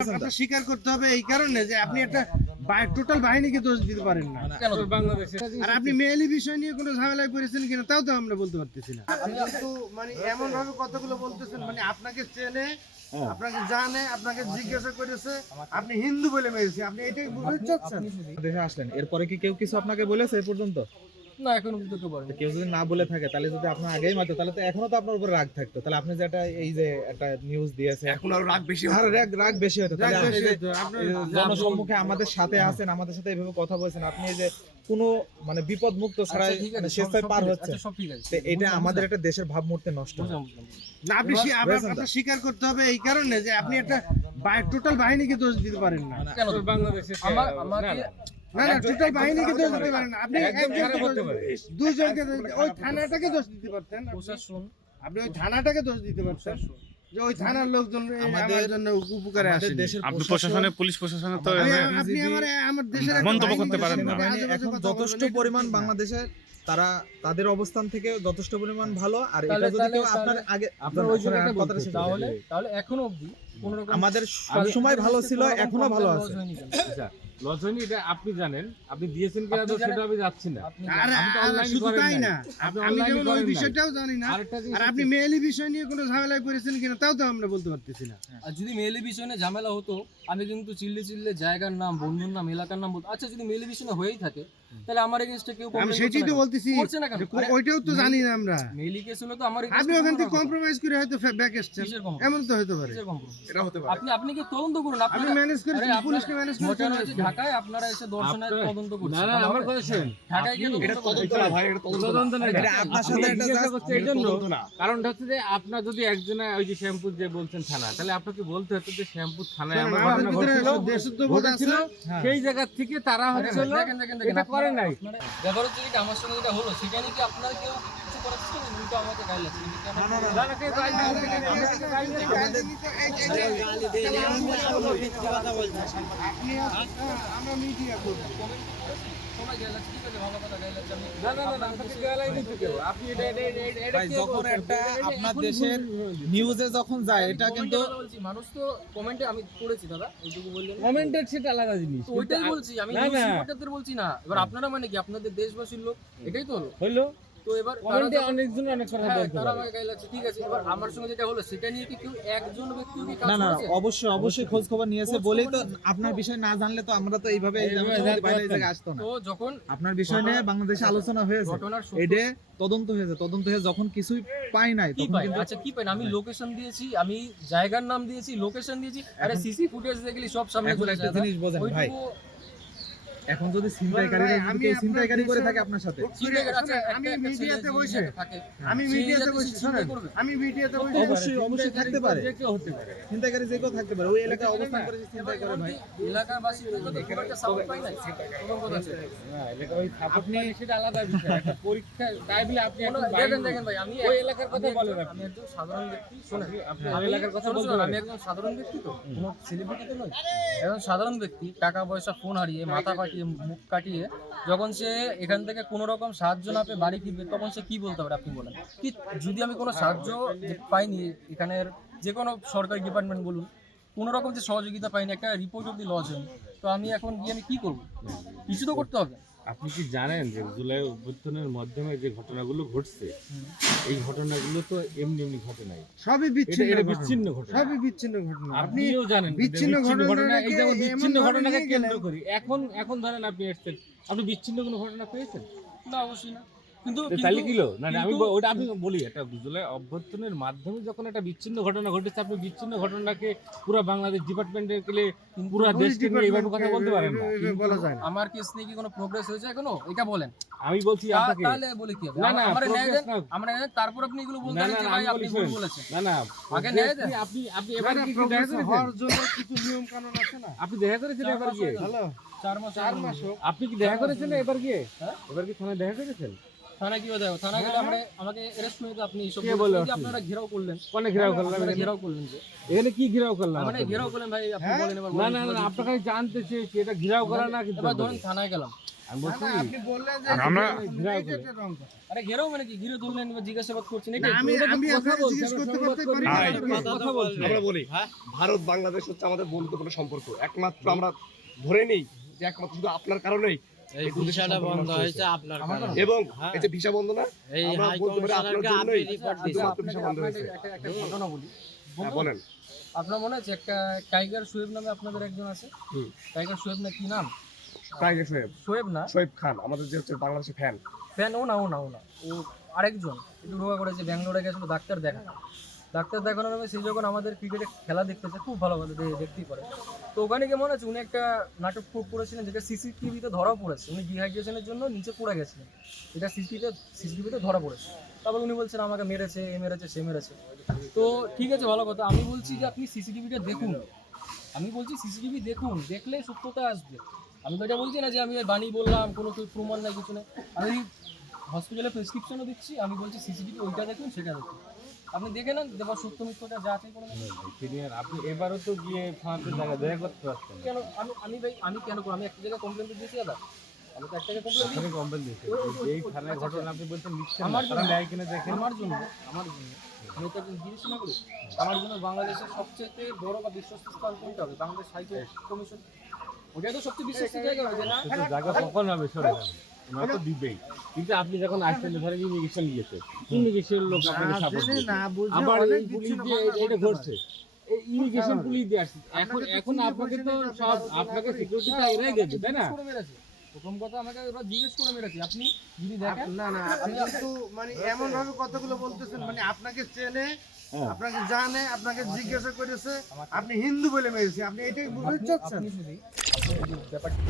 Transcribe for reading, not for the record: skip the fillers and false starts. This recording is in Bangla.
আপনার স্বীকার করতে হবে এই কারণে যে আপনি একটা টোটাল বাহিনীকে দোষ দিতে পারেন না। আর আপনি মেয়েলি বিষয় নিয়ে কোনো ঝামেলায় পড়েছেন কিনা তাও তো আমরা বলতে পারতেছি না। কিন্তু মানে এমন ভাবে কথাগুলো বলতেছেন, মানে আপনাকে চেনে, আপনাকে জানে, আপনাকে জিজ্ঞাসা করেছে, আপনি হিন্দু বলে মেরেছে, আপনি এটাই বুঝতে চাচ্ছেন। দেশে আসলেন, এরপরে কি কেউ কিছু আপনাকে বলেছে এ পর্যন্ত? না, এখনো পর্যন্ত বলেনি। কেউ যদি না বলে থাকে তাহলে যদি আপনার আগেই মারতো তাহলে তো এখনো তো আপনার উপর রাগ থাকতো। তাহলে আপনি যে এই যে একটা নিউজ দিয়েছে এখন আর রাগ বেশি আর রাগ বেশি হতো। তাহলে রাগ আপনি বেশি যে হতো, আপনার জনসম্মুখে আমাদের সাথে আছেন, আমাদের সাথে এইভাবে কথা বলছেন, আপনি এই যে কোনো মানে বিপদ মুক্ত ছাড়া আচ্ছা, ঠিক আছে, শেষটায় পার সব হচ্ছে, আচ্ছা, সব ঠিক আছে। তো এটা আমাদের একটা দেশের ভাবমূর্তি নষ্ট হয়। বুঝলাম। না, আপনি বুঝেছেন তো? আপনার স্বীকার করতে হবে এই কারণে যে আপনি একটা টোটাল বাহিনীকে দোষ দিতে পারেন না। কেন বাংলাদেশে আমাকে না না, টোটাল বাহিনীকে দোষ দিতে পারেন না। আপনি দুজনকে ওই থানাটাকে দোষ দিতে পারতেন। প্রশাসন, আপনি ওই থানাটাকে দোষ দিতে পারতেন যে ওই থানার লোকজন আমার জন্য উপকারে আমাদের আসেন। দেশের আপনি প্রশাসনে পুলিশ প্রশাসনে তো আপনি আমার দেশের একটা মন্তব্য বাহিনী করতে পারেন না। সম্পর্কে আজে বাজে এখন কথা যথেষ্ট বলবেন, এটা পরিমাণ ঠিক না। বাংলাদেশে তারা তাদের অবস্থান থেকে যথেষ্ট পরিমাণ ভালো। আর এটা তাহলে- যদি কেউ তাহলে- আপনার আগে আপনার ওই শোনেন, জায়গাটা কথাটা বলতে শেষ তাহলে করি। তাহলে এখনো অবধি কোন রকম আমাদের সব সময় ভালো ছিল, এখনো ভালো আছে। লস হয়নি, এটা আপনি জানেন, আপনি দিয়েছেন কিনা তো সেটা আমি যাচ্ছি না। আর আপনি তো আর online শুধু করেন তাই নাই। না, আপনি আমি online যেমন ওই করেন নাই। বিষয়টাও জানি না। আরেকটা জিনিস আর আপনি মেয়েলি বিষয় নিয়ে কোনো ঝামেলায় পড়েছেন কিনা তাও তো আমরা বলতে পারতেছি না। আর যদি মেলে বিষয়ে ঝামেলা হতো, আমি কিন্তু চিল্লে চিল্লে জায়গার নাম, বন্ধুর নাম, এলাকার নাম বলতো। আচ্ছা, যদি মেলে বিষয়ে হয়েই থাকে তাহলে আমার এগেইনস্টে কেউ আমি complaint সেটাই করছে তো না। বলতেছি, করছে না কেন? যে ওইটাও তো জানি না আমরা। মেলি কেস হলে তো আমার আপনি ওখান থেকে কম্প্রোমাইজ করে হয়তো ব্যাক এসছেন, কিসের compromise? এমন তো হতে পারে। এটা হতে পারে। আপনি কি তদন্ত করুন, আপনি ম্যানেজ করে আরে পুলিশকে ম্যানেজ করে ঘটনা হচ্ছে ঢাকায় আপনারা এসে দর্শনের তদন্ত করছেন। না না, আমার কথা শুনুন। ঢাকায় গিয়ে আপনি- তদন্ত করছেন। তদন্ত না, এটা আপনার সাথে একটা জিজ্ঞাসা just- করছে এই জন্য, কারণটা হচ্ছে যে আপনার যদি একজনে ওই যে শ্যাম্পু যে বলছেন থানা, তাহলে আপনাকে বলতে হতো যে শ্যাম্পু থানায় আমার আমাদের ঘটনা ভিতরে ঘটছিল, দেশত্ববোধ আছে। হ্যাঁ। সেই জায়গা থেকে তারা হচ্ছে এটা করে নাই। ব্যাপার হচ্ছে কি আমার সঙ্গে যেটা হলো সেটা নিয়ে কি আপনারা কেউ কিছু করেছে উল্টো আমাকে গাইল আছে না, না, কেউ গাইড দিবে না, আমরা কিছু গাইড দিই না। আপনি আমরা মিডিয়া করব। সবাই গাইল আছে, ঠিক আছে, ভালো কথা গাইল আছে। আমি না, না, না, না, আপনাকে গালায় দিতে কেউ। আপনি এটা ভাই, কে যখন বলছেন? একটা এটা আপনার এখন দেশের নিউজে যখন যায় আমি এটা comment কিন্তু এ কথা বলছি, মানুষ তো কমেন্টে আমি পড়েছি দাদা, এইটুকু বললেন। কমেন্টের সেটা আলাদা জিনিস। তো ওইটাই বলছি, আমি না, নিউজ না। রিপোর্টারদের বলছি না। এবার আপনারা মানে কি আপনাদের দেশবাসীর লোক, এটাই তো হলো। হইলো তো এবার তারা কমেন্টে যখন- অনেকজন অনেক কথা হ্যাঁ, বলতে তারা পারে। আমাকে গাইল আছে, ঠিক আছে। এবার আমার সঙ্গে যেটা হলো সেটা নিয়ে কি কেউ একজন ব্যক্তিও কি কাজ না না করেছে? অবশ্যই খোঁজ খবর নিয়েছে খোঁজ বলেই খবর তো নিয়েছে। আপনার বিষয় না জানলে তো আমরা তো এইভাবে এই এইভাবে জায়গায় জানতে বাইরে এই পারতাম জায়গায় আসতো না। তো যখন আপনার বিষয় নিয়ে বাংলাদেশে আলোচনা হয়েছে, ঘটনার সত্য- এটা তদন্ত হয়েছে, তদন্ত হয়ে যখন কিছুই পাই নাই কি তখন পাই? কিন্তু আচ্ছা, কি পাই না? আমি লোকেশন দিয়েছি, আমি জায়গার নাম দিয়েছি, লোকেশন দিয়েছি। আরে সিসি ফুটেজ দেখলি সব সামনে এখন চলে একটা আসে। জিনিস বোঝেন ভাই, ওইটুকু এখন যদি ছিনতাইকারীরা ভাই, যদি আমি কেউ আপনার ছিনতাইকারী করে দেশের- থাকে আপনার সাথে, চিন্তা করে আছে, আমি একটা মিডিয়াতে ছেলে বসে যে থাকে, আমি সেই মিডিয়াতে জায়গায় বসে সে শোনেন, চিন্তা করবে। আমি মিডিয়াতে বসে অবশ্যই থাকতে পারে, যে কেউ হতে পারে। ছিনতাইকারী যে কেউ থাকতে পারে, ওই এলাকায় অবস্থান করে যে ছিনতাই করে ভাই। এলাকাবাসী থেকে তো খুব একটা সাপোর্ট পাই না। প্রথম কথা হচ্ছে। না, এলাকা ওই support পায় সেটা আলাদা বিষয়। একটা পরীক্ষা তাই বলে আপনি এখন দেখেন দেখেন ভাই, আমি ওই এলাকার কথা বলেন আপনি। আমি একজন সাধারণ ব্যক্তি। শোনেন, আপনি আমি ওই এলাকার কথা শোনেন, বলতে শোনেন, পারেন। আমি একজন সাধারণ ব্যক্তি, তো কোনো সেলিব্রিটি তো নয়। একজন সাধারণ ব্যক্তি টাকা পয়সা ফোন হারিয়ে মাথা ফাটিয়ে মুখ কাটিয়ে যখন সে এখান থেকে কোনো রকম সাহায্য না পেয়ে বাড়ি ফিরবে, তখন সে কি বলতে পারে আপনি বলেন? কি যদি আমি কোনো সাহায্য পাইনি, এখানের যে কোনো সরকারি ডিপার্টমেন্ট বলুন, কোনো রকম যে সহযোগিতা পাইনি, একটা রিপোর্ট অব্দি লজ হয়নি, তো আমি এখন গিয়ে আমি কি করবো? কিছু তো করতে হবে। আপনি কি জানেন যে জুলাই অভ্যুত্থানের মাধ্যমে যে ঘটনাগুলো ঘটছে, এই ঘটনাগুলো তো এমনি এমনি ঘটে নাই। সবই বিচ্ছিন্ন এটা ঘটনা। বিচ্ছিন্ন ঘটনা। সবই বিচ্ছিন্ন ঘটনা। আপনি আপনিও জানেন যে বিচ্ছিন্ন ঘটনা, এই ঘটনাটাকে যেমন বিচ্ছিন্ন এমন ভাবে ঘটনাকে নিয়ে কেন্দ্র গেলেন। করি, এখন ধরেন আপনি এসেছেন, আপনি বিচ্ছিন্ন কোনো ঘটনা পেয়েছেন? না, অবশ্যই না। কিন্তু তাহলে কিলো না না, আমি কিন্তু- ওটা আমি বলি, একটা জুলাই অভ্যর্থনের মাধ্যমে যখন একটা বিচ্ছিন্ন ঘটনা ঘটেছে, আপনি বিচ্ছিন্ন ঘটনাকে পুরো বাংলাদেশ ডিপার্টমেন্টের কে পুরো পুলিশ দেশকে নিয়ে এইভাবে কথা বলতে পারেন না। ডিপার্টমেন্ট বলা যায় না। আমার কেস নিয়ে কি কোনো প্রোগ্রেস হয়েছে এখনো? এটা বলেন। আমি বলছি আপনাকে, তাহলে বলে কি হবে? না, না, আমরা ন্যায় progress দেন, না। আমরা ন্যায় দেন, তারপর আপনি এগুলো বলতে না পারেন না যে না, ভাই আমি আপনি বলি ভুল শুনুন। বলেছেন। না না, আগে ন্যায় দেন। আপনি না, এবার না, কি progress দেখা করেছেন? হওয়ার জন্য কিছু নিয়ম কানুন আছে না। আপনি দেখা করেছেন এবার গিয়ে? হ্যালো, 4 মাস 4 মাস হোক। আপনি কি দেখা করেছেন এবার গিয়ে? হ্যাঁ? এবার কি থানায় দেখা করেছেন? থানায় কি যাবো? থানায় গেলে আমাকে অ্যারেস্ট করে তো আপনি এইসব কে বললো এই যে আপনি? আপনারা ঘেরাও করলেন। কোনে ঘেরাও করলাম আপনারা এখানে? ঘেরাও করলেন যে। এখানে কি ঘেরাও করলাম? মানে ঘেরাও করলেন ভাই, আপনি বলেন এবার না বলেন। না না, আপনাকে জানতে চেয়েছি এটা ঘেরাও করা না কিন্তু। এবার ধরুন থানায় গেলাম। আমি বলছি আপনি বললেন যে আমরা- এইটা একটা wrong কথা। আরে ঘেরাও মানে কি? ঘিরে ধরলেন এবার জিজ্ঞাসাবাদ করছেন না, এটাই তো? আমি এটা তো আমি কথা আপনাকে বলছি, জিজ্ঞেস আমরা করতে সংবাদ পারি করি। কথা বলছি। আমরা বলি ভারত বাংলাদেশ হচ্ছে আমাদের বন্ধুত্বপূর্ণ সম্পর্ক, একমাত্র আমরা ধরে নেই যে একমাত্র শুধু আপনার কারণেই এই ভিসাটা বন্ধ হয়েছে আপনার কারণে, এবং এই যে ভিসা বন্ধ না আমরা বলতে পারি আপনার জন্যই শুধুমাত্র ভিসা বন্ধ হয়েছে। একটা ঘটনা বলি। হ্যাঁ, বলেন। আপনার মনে আছে একটা টাইগার শোয়েব নামে আপনাদের একজন আছে? হুম। টাইগার শোয়েব না কি নাম? টাইগার শোয়েব, শোয়েব না, শোয়েব খান আমাদের যে হচ্ছে বাংলাদেশের ফ্যান। ফ্যান ও না ও আরেকজন একটু রোগা করেছে, ব্যাঙ্গালোরে গেছিল ডাক্তার দেখানো। ডাক্তার দেখানোর নামে সেই যখন আমাদের ক্রিকেটে খেলা দেখতেছে, খুব ভালো দেখতেই পারে। তো ওখানে গিয়ে মনে আছে উনি একটা নাটক করেছিলেন যেটা সিসিটিভিতে ধরা পড়েছে। উনি ডিহাইড্রেশনের জন্য নিচে পড়ে গেছিলেন, এটা সিসিটিভিতে ধরা পড়েছে। তারপর উনি বলছেন আমাকে মেরেছে, এ মেরেছে, সে মেরেছে। তো ঠিক আছে, ভালো কথা। আমি বলছি যে আপনি সিসিটিভিটা দেখুন, আমি বলছি সিসিটিভি দেখুন, দেখলে সত্যতা আসবে। আমি তো এটা বলছি না যে আমি বানিয়ে বললাম, কোনো প্রমাণ নাই, কিছু নেই। আমি হসপিটালে প্রেসক্রিপশনও দিচ্ছি, আমি বলছি সিসিটিভি ওইটা দেখুন, সেটা দেখুন। আপনি দেখে নেন, দেখো সত্য মিথ্যটা যা আছে করে নেন। সিনিয়র, আপনি এবারও তো গিয়ে থানাতে জায়গায় দেখা করতে পারছেন। কেন আমি ভাই আমি কেন করবো? আমি একটা জায়গায় কমপ্লেন দিয়েছি দাদা, আমি তো একটা জায়গায় কমপ্লেন আপনি কমপ্লেন দিয়েছেন এই থানায় ঘটনা আপনি বলছেন লিখছেন আমার না, জন্য। তারা ন্যায় কিনে দেখেন। আমার জন্য আমি তো একজন বিবেচনা করি। আমার জন্য বাংলাদেশের সবচেয়ে বড় বা বিশ্বস্ত স্থান কোনটা হবে? বাংলাদেশ সাহিত্য কমিশন, ওটাই তো সবচেয়ে বিশ্বস্ত জায়গা হবে না? কিন্তু জায়গা কখন হবে সরে যাবে, ওনারা তো দিবেই। কিন্তু আপনি যখন আসছেন ধরে ইমিগ্রেশন গিয়েছে, ইমিগ্রেশন লোক আপনাকে সাপোর্ট জেনে দিয়েছে। না বুঝে আবার অনেক এই পুলিশ বিচ্ছিন্ন দিয়ে ঘটনা এটা ঘটতে ঘটছে, এই ইমিগ্রেশন পুলিশ দিয়ে আসছে। এখন আপনাকে তো এখন চিন্তা আপনাকে তো করছেন, সব এটা আপনাকে আমরা সিকিউরিটিটা এরাই দেবে, তাই না? জিজ্ঞেস করে মেরেছে। প্রথম কথা আমাকে ওরা জিজ্ঞেস করে মেরেছে। আপনি যদি দেখেন, না না, আপনি কিন্তু মানে এমন ভাবে কথাগুলো বলতেছেন, মানে আপনাকে চেনে, হ্যাঁ। আপনাকে জানে, আপনাকে জিজ্ঞাসা করেছে, আপনি হিন্দু বলে মেরেছে, আপনি এটাই বুঝতে চাচ্ছেন? আপনি যদি ব্যাপারটা